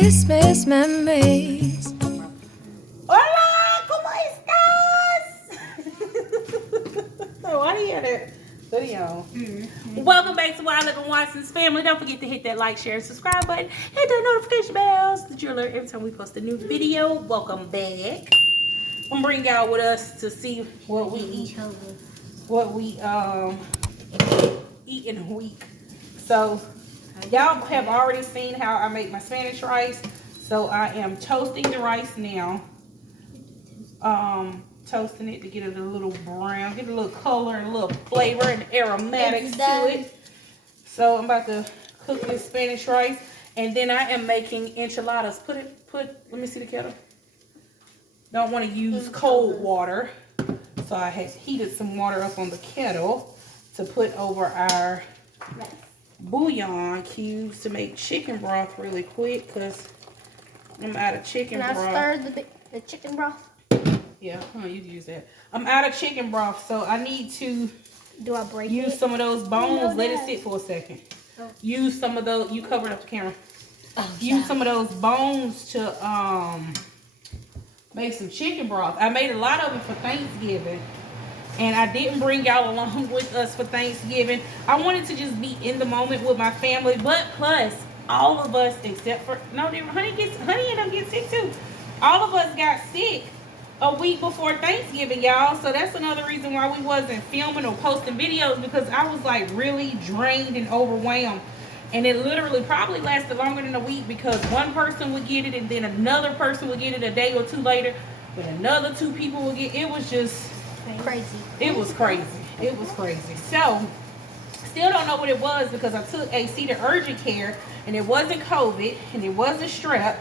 Christmas memories. Hola, ¿cómo estás? Oh, I hear that video. Welcome back to WLW Family. Don't forget to hit that like, share, and subscribe button. Hit that notification bells that you'll alert every time we post a new video. Welcome back. I'm bringing y'all with us to see what we eat. What we eat in a week. So y'all have already seen how I make my Spanish rice. So I am toasting the rice now. Toasting it to get it a little brown, get a little color and a little flavor and aromatics to it. So I'm about to cook this Spanish rice, and then I am making enchiladas. Let me see the kettle. Don't want to use cold water, so I have heated some water up on the kettle to put over our bouillon cubes to make chicken broth really quick, because I'm out of chicken broth. Can I stir the chicken broth? Yeah, you can use that. I'm out of chicken broth, so I need to use some of those bones. Let it sit for a second. Oh. Use some of those. You covered up the camera. Oh, use some of those bones to make some chicken broth. I made a lot of it for Thanksgiving, and I didn't bring y'all along with us for Thanksgiving. I wanted to just be in the moment with my family, but plus all of us except for honey ended up getting sick too. All of us got sick a week before Thanksgiving, y'all. So that's another reason why we wasn't filming or posting videos, because I was like really drained and overwhelmed. And it literally probably lasted longer than a week, because one person would get it and then another person would get it a day or two later, but another two people would get it. It was just crazy. It was crazy. It was crazy. So still don't know what it was, because I took AC to urgent care and it wasn't COVID and it wasn't strep.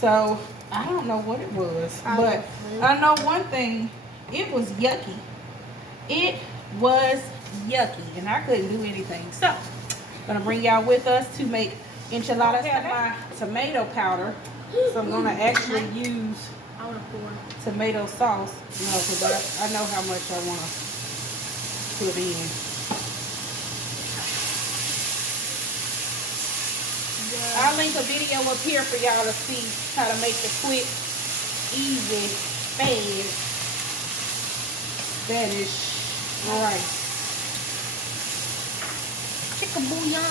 So I don't know what it was, but I know one thing, it was yucky. It was yucky, and I couldn't do anything. So, I'm gonna bring y'all with us to make enchiladas. I have my tomato powder, so I'm gonna actually use tomato sauce. No, because I know how much I wanna put in. I'll link a video up here for y'all to see how to make the quick, easy, fast Spanish rice. Chicken bouillon.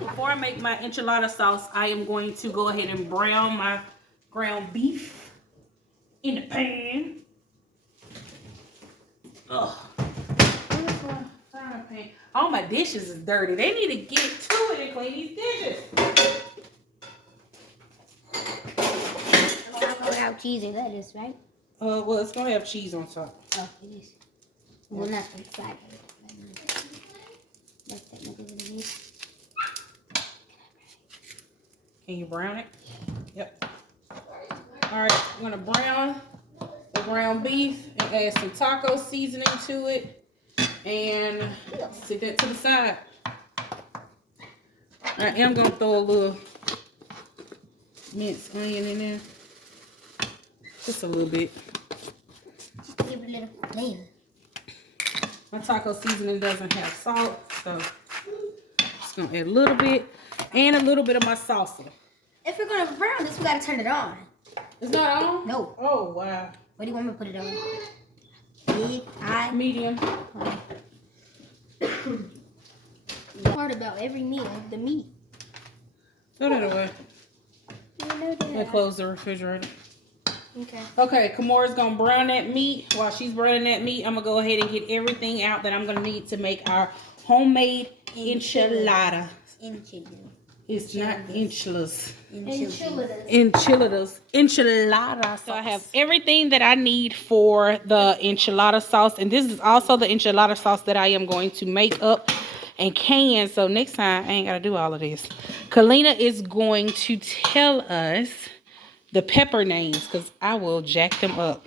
Before I make my enchilada sauce, I am going to go ahead and brown my ground beef in the pan. Ugh. All my dishes is dirty. They need to get to it and clean these dishes. It's gonna have cheese and lettuce, right? Well, it's gonna have cheese on top. Oh, it is. Well, not inside. Can you brown it? Yep. All right, I'm gonna brown the ground beef and add some taco seasoning to it, and sit that to the side. I am gonna throw a little minced onion in there, just a little bit. Just give it a little flavor. My taco seasoning doesn't have salt, so just gonna add a little bit, and a little bit of my salsa. If we're gonna brown this, we gotta turn it on. It's not on? No. Oh, wow. What do you want me to put it on? Big, high, medium. The part about every meal, the meat. Throw that away. You know that. And close the refrigerator. Okay. Okay, Kamora's gonna brown that meat. While she's browning that meat, I'm gonna go ahead and get everything out that I'm gonna need to make our homemade enchilada. It's not enchiladas. Enchilada. So I have everything that I need for the enchilada sauce. And this is also the enchilada sauce that I am going to make up and can. So next time, I ain't got to do all of this. Kalina is going to tell us the pepper names, because I will jack them up.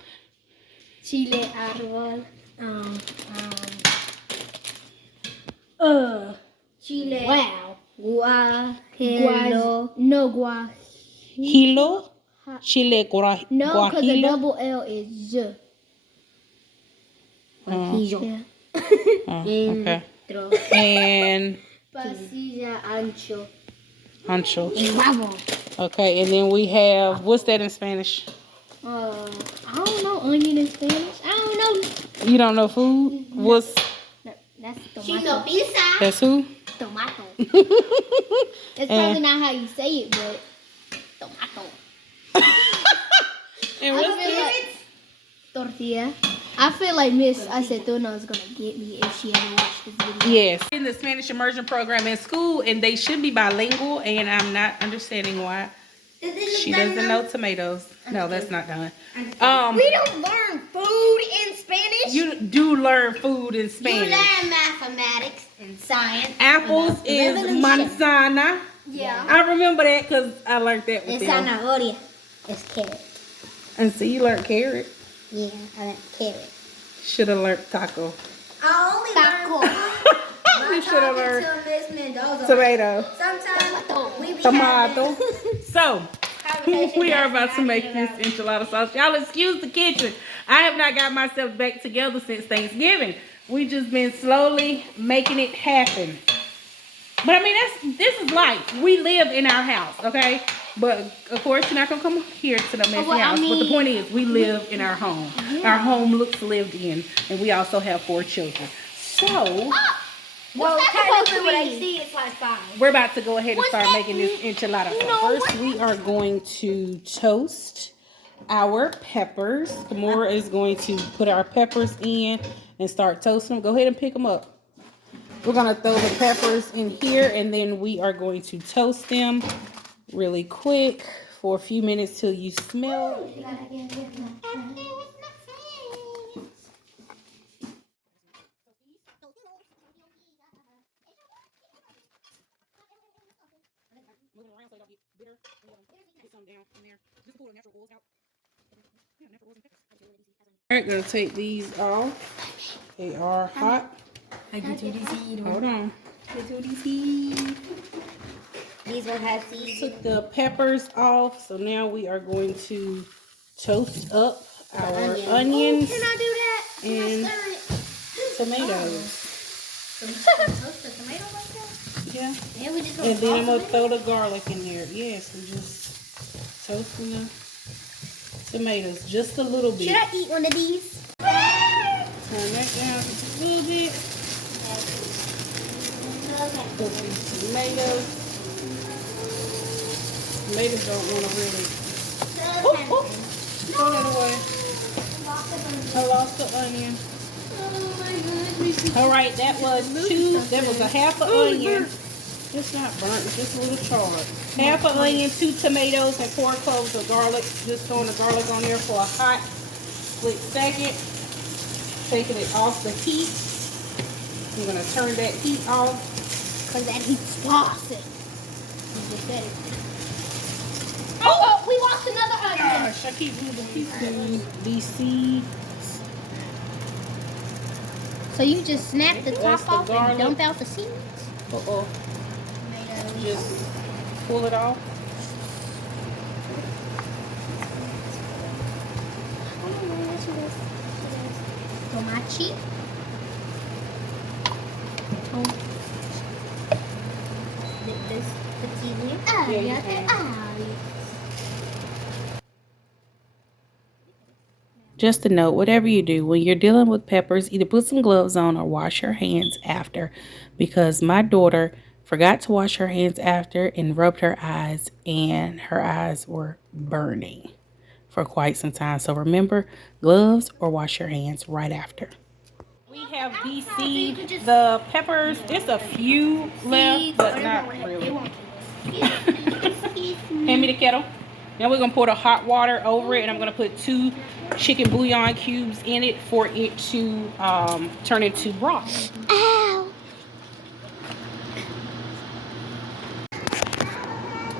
Chile, árbol, Chile. Wow. Guajillo. No, Hilo? Chile No, because the guajillo? double L is J. Guajillo. Okay. And Pasilla ancho. ancho. And bravo. Okay, and then we have, what's that in Spanish? I don't know onion in Spanish. I don't know. You don't know food? What's No, that's tomato. Pizza. that's who? Tomato. It's probably not how you say it, but tomato. And what's I feel that? like tortilla. I feel like Miss Acetuna is gonna get me if she ever watched this video. Yes. In the Spanish immersion program at school, and they should be bilingual, and I'm not understanding why. She doesn't know tomatoes. No, that's not done. We don't learn food in Spanish. You do learn food in Spanish. You learn mathematics and science. Apples is manzana. Yeah. I remember that because I learned that with And them. zanahoria is carrot. And see, you learned carrot. Yeah, I learned carrot. Should have learned taco. I only Taco. You should have learned to Miss Mendoza. tomato. Sometimes we be Tomato. having So, we are about to make this enchilada sauce. Y'all excuse the kitchen. I have not got myself back together since Thanksgiving. We just been slowly making it happen. But I mean, this is life. We live in our house, okay? But of course, you're not gonna come here to the messy house. But the point is, we live in our home. Our home looks lived in, and we also have 4 children. So, well, technically what I see it's like 5. we're about to go ahead and start making this enchilada. So first, we are going to toast our peppers. Kimura is going to put our peppers in and start toasting them. Go ahead and pick them up. We're going to throw the peppers in here, and then we are going to toast them really quick for a few minutes till you smell. Alright, gonna take these off. They are hot. Hold on. These will have seeds. Took the peppers off, so now we are going to toast up our onions Can I do that? and tomatoes. Toast the tomato like that? Yeah. And we just And then I'm gonna throw the garlic in there. Yes, we're just toasting the tomatoes just a little bit. Should I eat one of these? Turn that down just a little bit. Put these tomatoes. Tomatoes don't want to really. Oh, throw that away. I lost the onion. Oh my goodness. All right, that was 2. That was a half an onion. It's not burnt. It's just a little charred. Half an onion, 2 tomatoes, and 4 cloves of garlic. Just throwing the garlic on there for a hot split second. Taking it off the heat. I'm gonna turn that heat off. Because that heat's spicy. You just said it. Oh, we lost another onion. Gosh, I keep moving pieces. These seeds. So you just snap the That's top the off garlic. and dump out the seeds? Uh-oh. Just pull it off. Tomachi. This continue. Yeah, you can. Just a note, whatever you do, when you're dealing with peppers, either put some gloves on or wash your hands after, because my daughter forgot to wash her hands after and rubbed her eyes, and her eyes were burning for quite some time. So remember, gloves or wash your hands right after. We have de-seed the peppers. There's a few left, but not really. Hand me the kettle. Now we're going to pour the hot water over it, and I'm going to put 2 chicken bouillon cubes in it for it to turn into broth. Ow!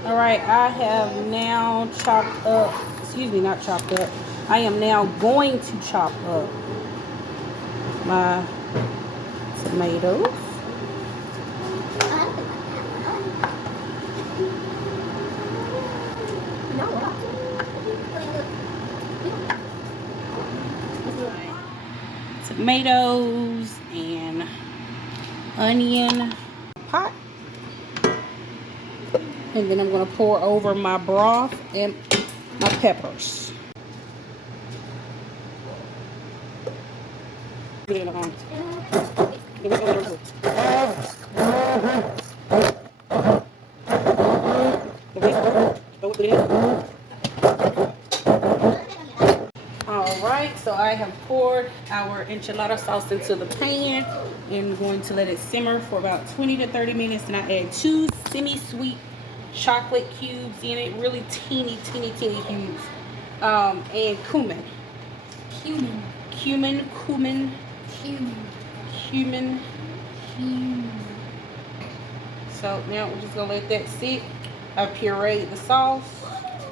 All right, I have now chopped up, excuse me, not chopped up. I am now going to chop up my tomatoes. tomatoes and onion pot. And then I'm going to pour over my broth and my peppers. Alright, so I have poured our enchilada sauce into the pan and going to let it simmer for about 20 to 30 minutes. And I add 2 semi-sweet chocolate cubes in it, really teeny cubes, and cumin. So now we're just gonna let that sit. I pureed the sauce.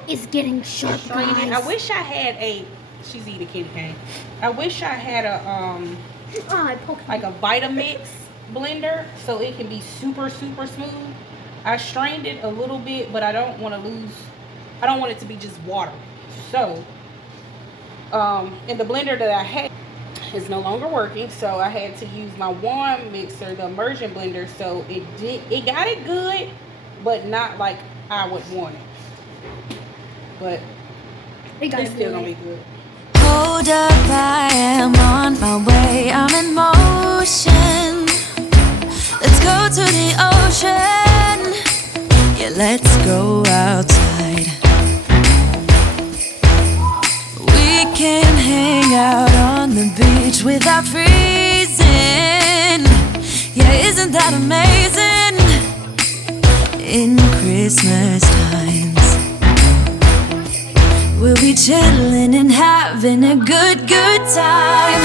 It's getting sharp, guys. I wish I had a. She's eating candy cane. I wish I had a like a Vitamix blender so it can be super smooth. I strained it a little bit, but I don't want to lose. I don't want it to be just water. So, and the blender that I had is no longer working, so I had to use my wand mixer, the immersion blender. So it got it good, but not like I would want it. But it's still gonna be good. Hold up, I am on my way, I'm in motion. Let's go to the ocean. Yeah, let's go outside. We can hang out on the beach without freezing. Yeah, isn't that amazing? In Christmas times, we'll be chilling and having a good time.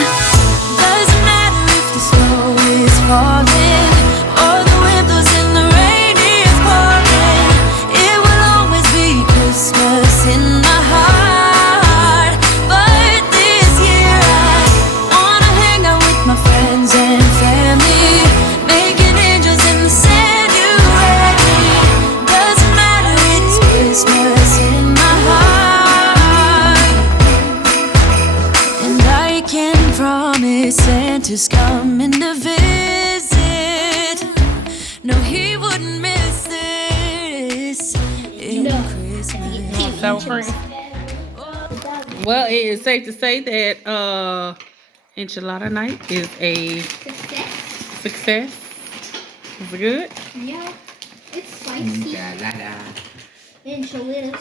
Doesn't matter if the snow is falling or the wind blows and the rain is pouring. It will always be Christmas in my heart. But this year I wanna hang out with my friends and family, making angels in the sand. You ready? Doesn't matter, it's Christmas in my heart. And I can promise Santa's coming to visit. No, he wouldn't miss this in Christmas. Sour cream. Well, it is safe to say that enchilada night is a success. Is it good? Yeah, it's spicy. Enchiladas.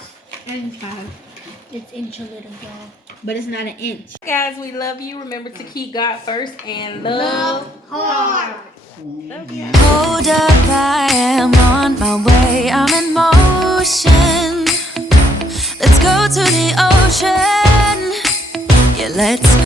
It's enchiladas, y'all. But it's not an inch. Guys, we love you. Remember to keep God first and love hard. Love you. Hold up, I am on my way, I'm in motion. Let's go to the ocean. Yeah, let's